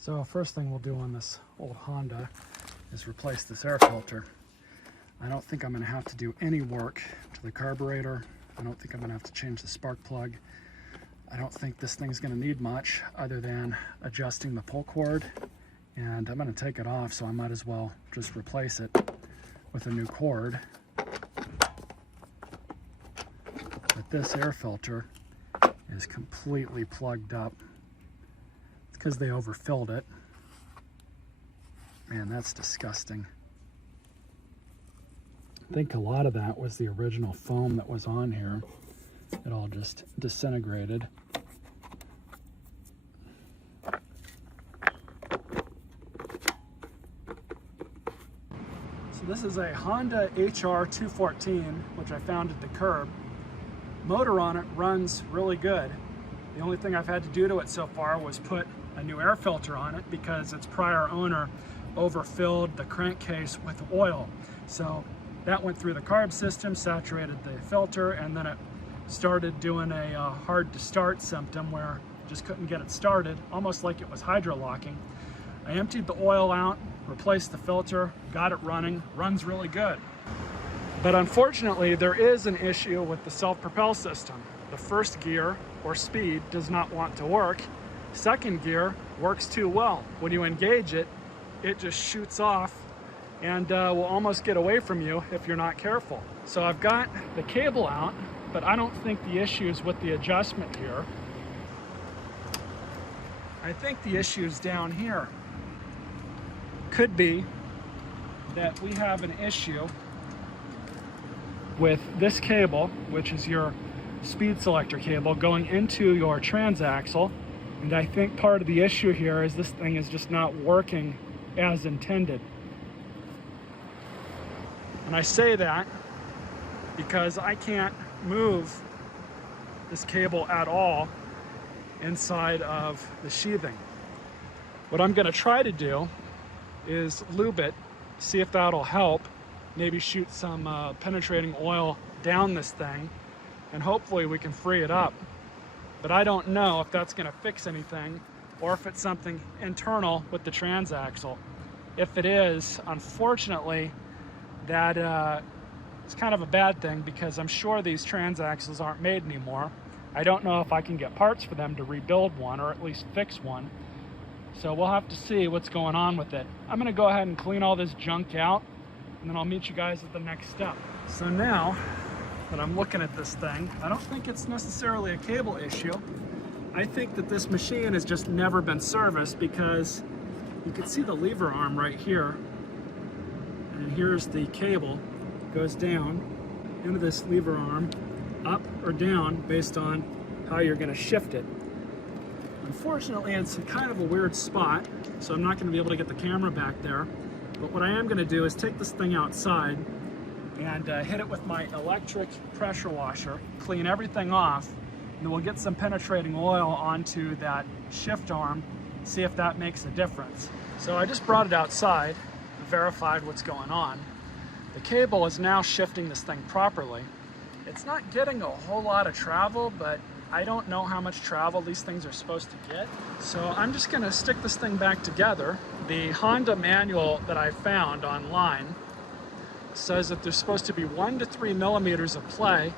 So first thing we'll do on this old Honda is replace this air filter. I don't think I'm going to have to do any work to the carburetor. I don't think I'm going to have to change the spark plug. I don't think this thing's going to need much other than adjusting the pull cord, and I'm going to take it off, so I might as well just replace it with a new cord. But this air filter is completely plugged up. It's because they overfilled it. Man, that's disgusting. I think a lot of that was the original foam that was on here. It all just disintegrated. So this is a Honda HR214, which I found at the curb. Motor on it runs really good. The only thing I've had to do to it so far was put a new air filter on it because its prior owner overfilled the crankcase with oil. So that went through the carb system, saturated the filter, and then it started doing a hard to start symptom where just couldn't get it started, almost like it was hydrolocking. I emptied the oil out, replaced the filter, got it running, runs really good. But unfortunately, there is an issue with the self-propel system. The first gear, or speed, does not want to work. Second gear works too well. When you engage it, it just shoots off and will almost get away from you if you're not careful. So I've got the cable out, but I don't think the issue is with the adjustment here. I think the issue is down here. Could be that we have an issue with this cable, which is your speed selector cable, going into your transaxle. And I think part of the issue here is this thing is just not working as intended. And I say that because I can't move this cable at all inside of the sheathing. What I'm going to try to do is lube it, see if that'll help, maybe shoot some penetrating oil down this thing, and hopefully we can free it up. But I don't know if that's going to fix anything or if it's something internal with the transaxle. If it is, unfortunately, that it's kind of a bad thing because I'm sure these transaxles aren't made anymore. I don't know if I can get parts for them to rebuild one or at least fix one. So we'll have to see what's going on with it. I'm going to go ahead and clean all this junk out, and then I'll meet you guys at the next step. So now that I'm looking at this thing, I don't think it's necessarily a cable issue. I think that this machine has just never been serviced because you can see the lever arm right here. And here's the cable, goes down into this lever arm, up or down based on how you're going to shift it. Unfortunately, it's kind of a weird spot, so I'm not going to be able to get the camera back there. But what I am going to do is take this thing outside and hit it with my electric pressure washer, clean everything off, and then we'll get some penetrating oil onto that shift arm, see if that makes a difference. So I just brought it outside, verified what's going on. The cable is now shifting this thing properly. It's not getting a whole lot of travel, but I don't know how much travel these things are supposed to get. So I'm just gonna stick this thing back together. The Honda manual that I found online says that there's supposed to be 1 to 3 millimeters of play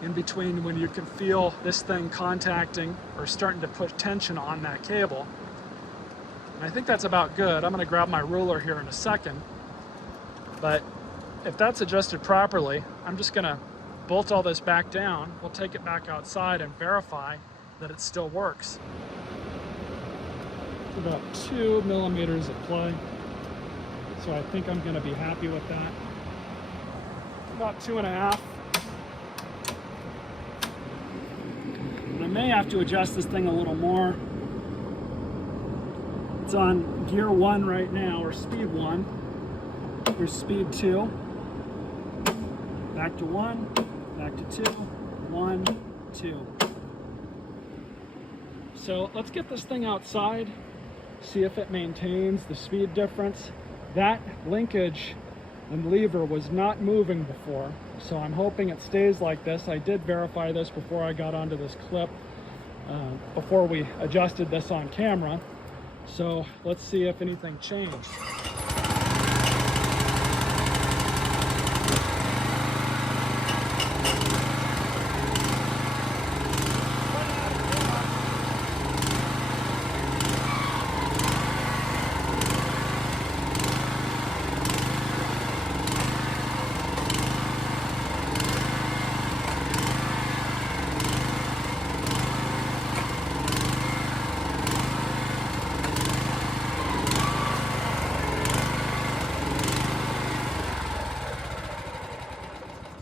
in between when you can feel this thing contacting or starting to put tension on that cable. And I think that's about good. I'm gonna grab my ruler here in a second. But if that's adjusted properly, I'm just gonna bolt all this back down. We'll take it back outside and verify that it still works. About 2 millimeters of play. So I think I'm going to be happy with that. About 2.5. And I may have to adjust this thing a little more. It's on gear 1 right now, or speed 1. Here's speed 2. Back to 1, back to 2, 1, 2. So let's get this thing outside, see if it maintains the speed difference. That linkage and lever was not moving before, so I'm hoping it stays like this. I did verify this before I got onto this clip, before we adjusted this on camera. So let's see if anything changed.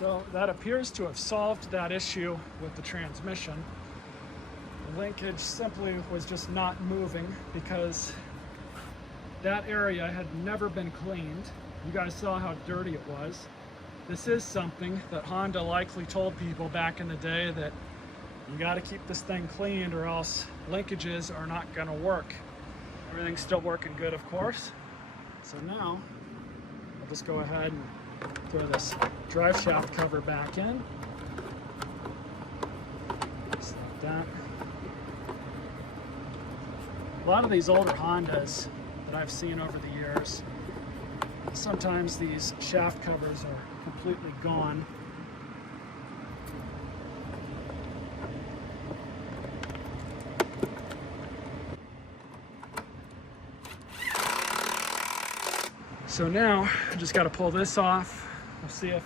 So that appears to have solved that issue with the transmission. The linkage simply was just not moving because that area had never been cleaned. You guys saw how dirty it was. This is something that Honda likely told people back in the day, that you got to keep this thing cleaned or else linkages are not going to work. Everything's still working good, of course. So now I'll just go ahead and throw this drive shaft cover back in. Just like that. A lot of these older Hondas that I've seen over the years, sometimes these shaft covers are completely gone. So now I just got to pull this off. We'll see if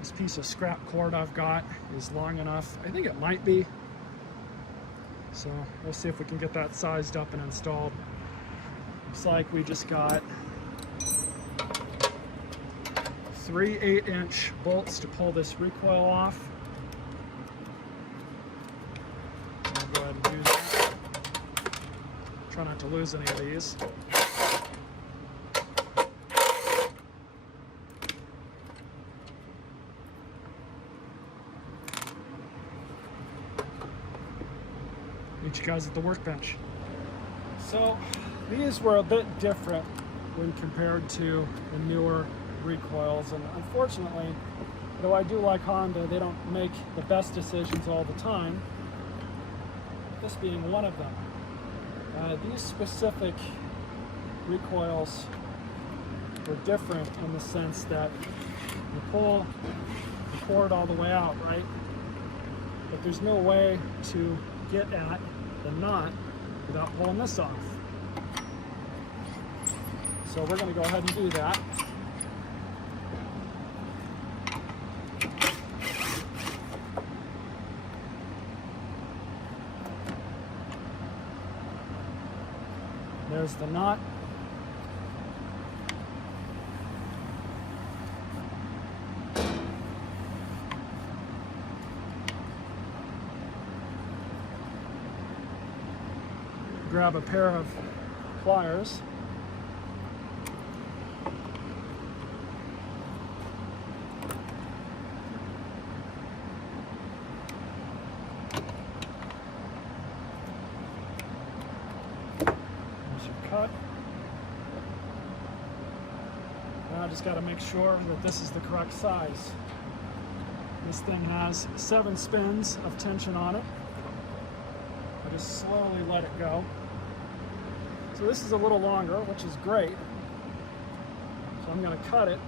this piece of scrap cord I've got is long enough. I think it might be. So we'll see if we can get that sized up and installed. Looks like we just got 3 8-inch bolts to pull this recoil off. I'll go ahead and do that. Try not to lose any of these. Meet you guys at the workbench. So these were a bit different when compared to the newer recoils, and unfortunately, though I do like Honda, they don't make the best decisions all the time, this being one of them. These specific recoils were different in the sense that you pull the cord all the way out, right? But there's no way to get at the knot without pulling this off. So we're going to go ahead and do that. There's the knot. Grab a pair of pliers. There's your cut. Now I just got to make sure that this is the correct size. This thing has 7 spins of tension on it. I just slowly let it go. So this is a little longer, which is great. So I'm going to cut it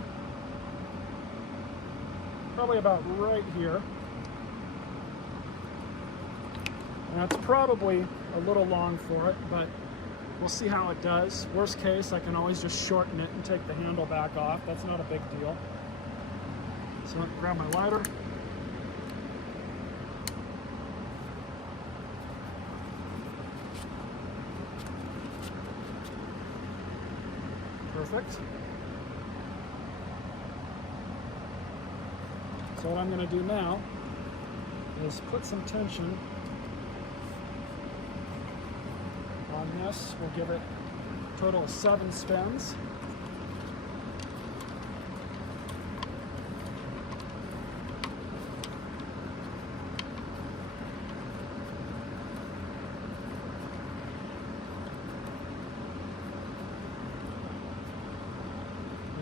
probably about right here. And that's probably a little long for it, but we'll see how it does. Worst case, I can always just shorten it and take the handle back off. That's not a big deal. So I'm going to grab my lighter. Perfect. So what I'm going to do now is put some tension on this. We'll give it a total of 7 spins.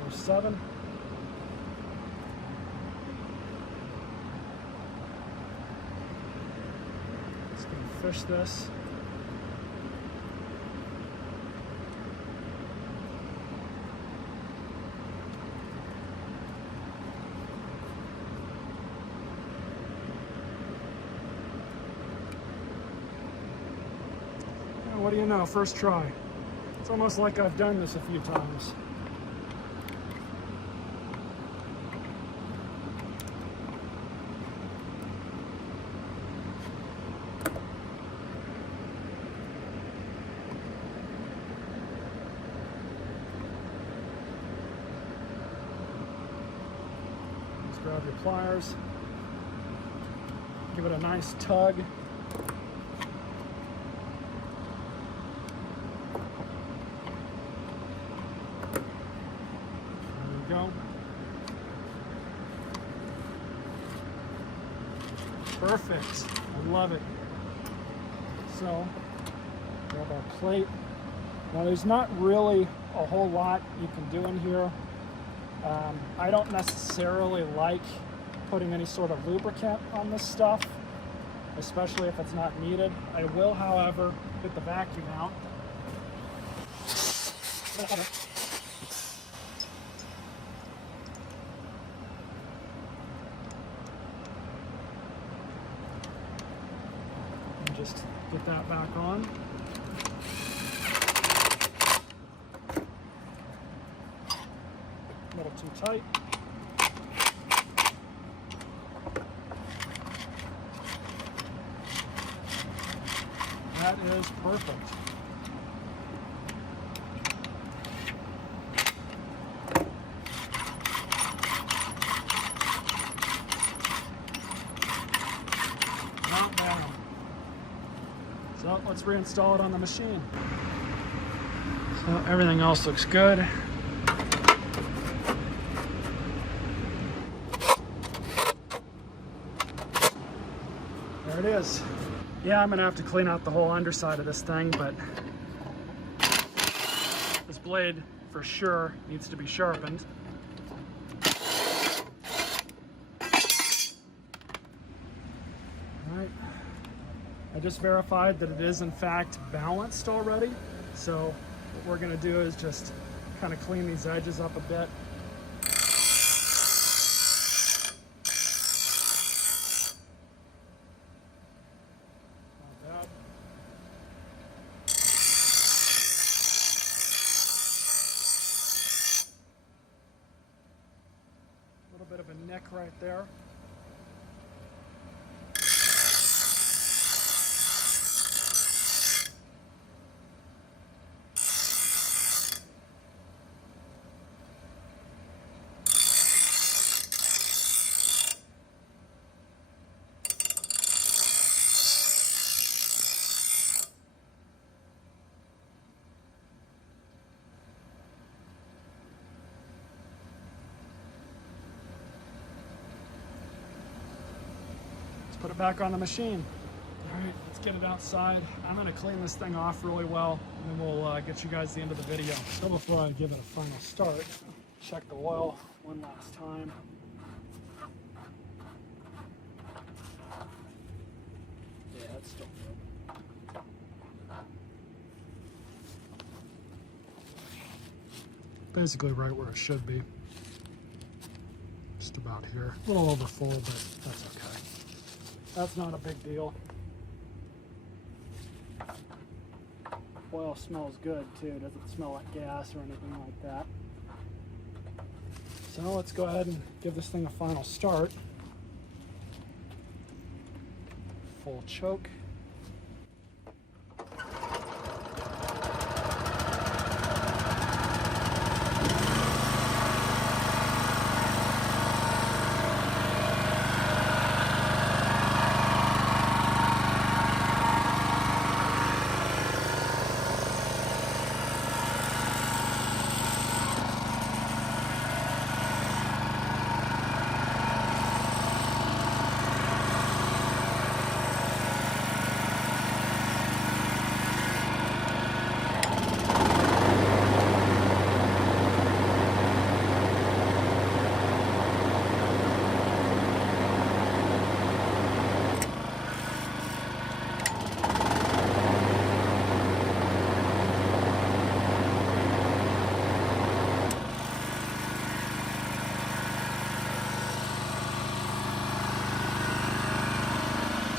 There's 7. Just going to fish this. what do you know, first try. It's almost like I've done this a few times. Just grab your pliers, give it a nice tug. Go. Perfect. I love it. So, grab our plate. Now, there's not really a whole lot you can do in here. I don't necessarily like putting any sort of lubricant on this stuff, especially if it's not needed. I will, however, get the vacuum out. Just get that back on. A little too tight. That is perfect. Not bad. So let's reinstall it on the machine. So everything else looks good. There it is. Yeah, I'm gonna have to clean out the whole underside of this thing, but this blade for sure needs to be sharpened. All right. I just verified that it is in fact balanced already. So what we're gonna do is just kind of clean these edges up a bit. Not bad. A little bit of a nick right there. Put it back on the machine. All right, let's get it outside. I'm gonna clean this thing off really well, and then we'll get you guys the end of the video. So before I give it a final start, check the oil one last time. Yeah, it's still good. Basically right where it should be. Just about here. A little over full, but that's okay. That's not a big deal. Oil smells good too. It doesn't smell like gas or anything like that. So let's go ahead and give this thing a final start. Full choke.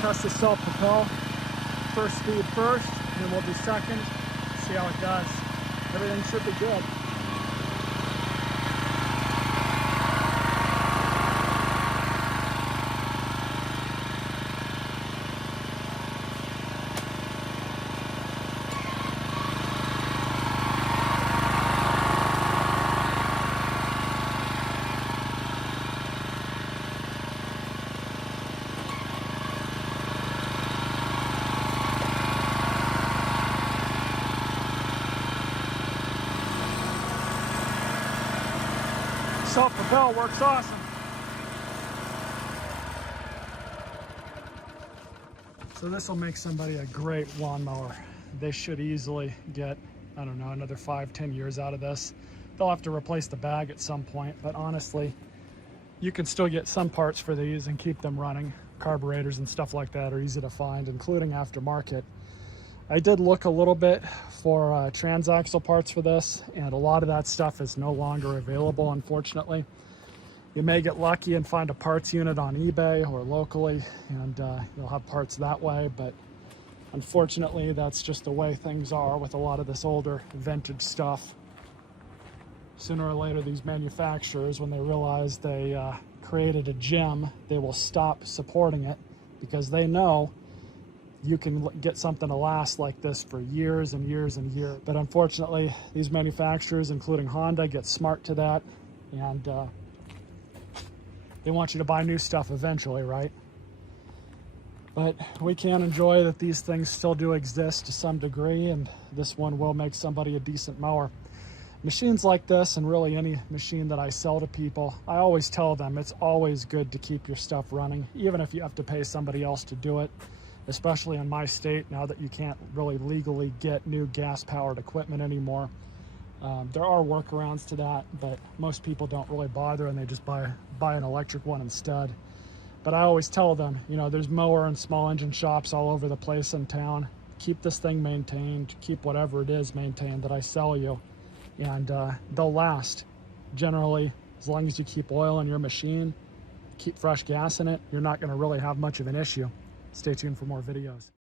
Test the self-propel, first speed first. and then we'll do second, see how it does. Everything should be good. Self-propelled works awesome. So this will make somebody a great lawnmower. They should easily get, I don't know, another 5-10 years out of this. They'll have to replace the bag at some point, but honestly, you can still get some parts for these and keep them running. Carburetors and stuff like that are easy to find, including aftermarket. I did look a little bit for transaxle parts for this, and a lot of that stuff is no longer available, unfortunately. You may get lucky and find a parts unit on eBay or locally, and you'll have parts that way, but unfortunately, that's just the way things are with a lot of this older vintage stuff. Sooner or later, these manufacturers, when they realize they created a gem, they will stop supporting it because they know you can get something to last like this for years and years and years. But unfortunately, these manufacturers, including Honda, get smart to that, and they want you to buy new stuff eventually, right? But we can enjoy that these things still do exist to some degree, and this one will make somebody a decent mower. Machines like this, and really any machine that I sell to people, I always tell them it's always good to keep your stuff running, even if you have to pay somebody else to do it. Especially in my state, now that you can't really legally get new gas-powered equipment anymore. There are workarounds to that, but most people don't really bother and they just buy an electric one instead. But I always tell them, you know, there's mower and small engine shops all over the place in town. Keep this thing maintained, keep whatever it is maintained that I sell you, and they'll last. Generally, as long as you keep oil in your machine, keep fresh gas in it, you're not gonna really have much of an issue. Stay tuned for more videos.